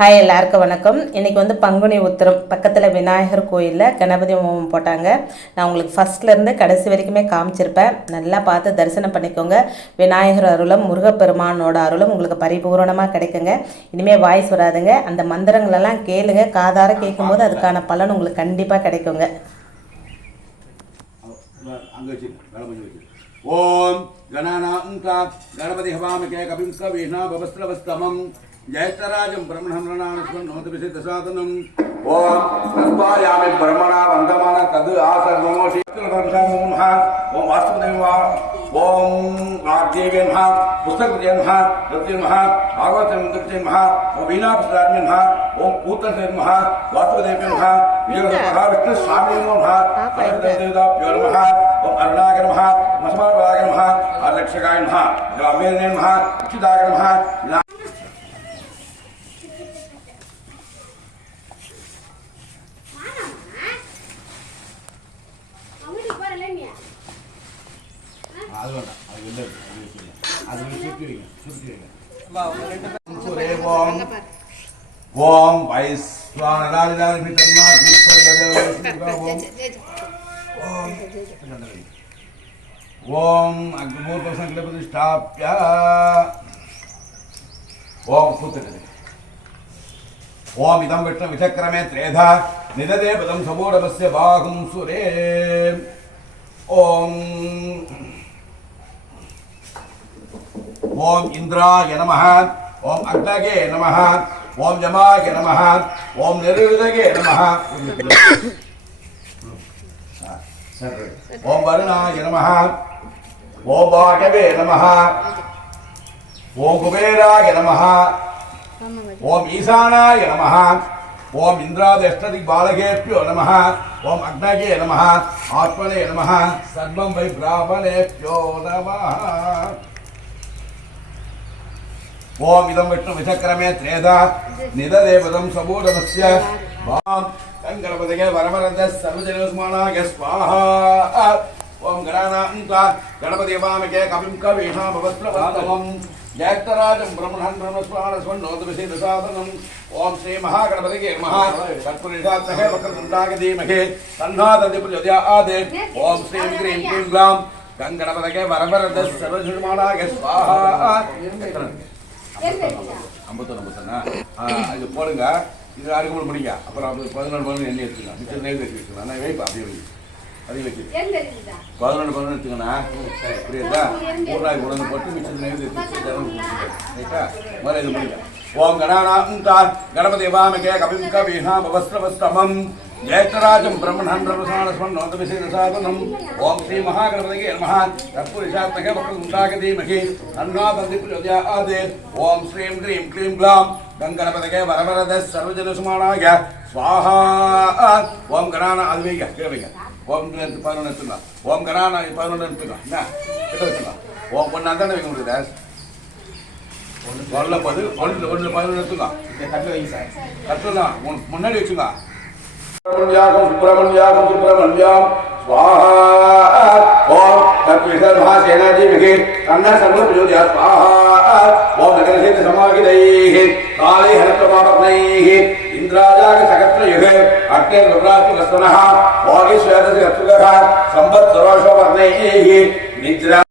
Hi, எல்லாருக்கும் வணக்கம். இன்றைக்கி வந்து பங்குனி உத்திரம் பக்கத்தில் விநாயகர் கோயிலில் கணபதி ஹோமம் போட்டாங்க. நான் உங்களுக்கு ஃபஸ்ட்லேருந்து கடைசி வரைக்குமே காமிச்சிருப்பேன். நல்லா பார்த்து தரிசனம் பண்ணிக்கோங்க. விநாயகர் அருளும் முருகப்பெருமானோட அருளும் உங்களுக்கு பரிபூரணமாக கிடைக்குங்க. இனிமேல் வாய்ஸ் வராதுங்க. அந்த மந்திரங்களெல்லாம் கேளுங்க. காதார கேட்கும்போது அதுக்கான பலன் உங்களுக்கு கண்டிப்பாக கிடைக்குங்க. ஓம் கணபதி ஹவாமிகே கபிம் கவீனா பவஸ்திரவஸ்தமம் जयतराजं ब्रह्मणमृणानस्मन्नोतविषितसाधनं ओम तत्पायामि ब्रह्मणा वन्दमान तद् आसनोषि नमः ओम वास्तुदेवा ओम वाग्देवी नमः पुस्तकदेवी नमः रत्ने नमः भागवतं दत्ते नमः ओम वीणापुत्रात्मे नमः ओम पूतसे नमः वास्तुदेवी नमः वीरभद्र विष्णु स्वामी नमः देवताभ्यो नमः ओम अरुणाय नमः मस्मार्वाय नमः आरक्षकाय नमः ग्रामेण नमः अच्युताय नमः ओम ओम अग्निहोत्र संकल्पप्रतिष्ठाप्य ओम ओम इदं विष्णु विचक्रमे त्रेधा निददे पदं समूढमस्य बाहुं सुरे ओम ओम इंद्राय नमः ओम अग्नये नमः ओम यमाय नमः ओम निरुदये नमः ओम वरुणाय नमः ओम वागवे नमः ओम कुबेराय नमः ओम ईशानाय नमः ओम इंद्रादष्टदिग्बालकेभ्यो नमः ओम अग्नये नमः आत्मने नमः सर्वं वै ब्राह्मणेभ्यो नमः ओम इदं विष्णु विचक्रमे त्रेधा निददेवदं सबूढमस्य वां गणपतये वरवरद सर्वजनस्मनाय स्वाहा ओम गणानां गणपति वामके कविं कवीना भवस्त्रवस्तमं जयतराजं ब्रह्मणमृणानस्मन्नोतविषितसाधनं ओम श्री महागणपतये नमः तत्पुरुषात्मके वक्रतुण्डाय धीमहि तन्नो प्रचोदयात् ओम श्रीं क्रीं क्लीं ग्लां गणपतये वरवरद सर्वजनस्मनाय स्वाहा அது போடுங்க. இது அறுக்கும்போது முடிங்க. அப்புறம் 14 எண்ணெய் எடுத்துக்கலாம். மிச்சம் நெய் வச்சுக்கலாம். நான் வைப்பேன் அப்படியே அதை வச்சு 11 எடுத்துக்கண்ணா. புரியுதா? ஊராய் உடனே போட்டு மிச்சம் நெய் வச்சு ரைட்டா? முதல்ல இது முடிங்க. ஓம் கணபதி வாமகே கபிம் கவீனா பவஸ்திரவஸ்தமம் जयतराजं ब्रह्मणमृणानस्मन्नोतविषितसाधनं ओम श्री महागणपतये नमः तत्पुरुषात्मके वक्रतुण्डाय धीमहि तन्नो प्रचोदयात् ओम श्रीं क्रीं क्लीं ग्लां गणपतये वरवरद सर्वजनस्मनाय स्वाहा ओम गणाना अद्वैग केवैग ओम 11 எடுத்துங்க. ஓம் கணானா 11 எடுத்துங்க. என்ன கிட்ட வச்சுங்க. ஓம் ஒண்ணு அந்தாண்ட வைக்க முடியுதா? ஒண்ணு 11 எடுத்துங்க. கட்டு வைங்க சார். கட்டுலாம் முன்னாடி வச்சுங்க. सुब्रह्मण्यां स्वाहा ओम तत्विषद महासेनाधिपति तन्नः सर्वं प्रचोदयात् स्वाहा ओम नगरसेन समाहितैः काले हरप्रमापनैः इंद्राजाग सकत्रयुः अग्ने विभ्रास्तु वस्तुनः वागीश्वरस्य अत्युगः संवत्सरोषवर्णैः निद्रा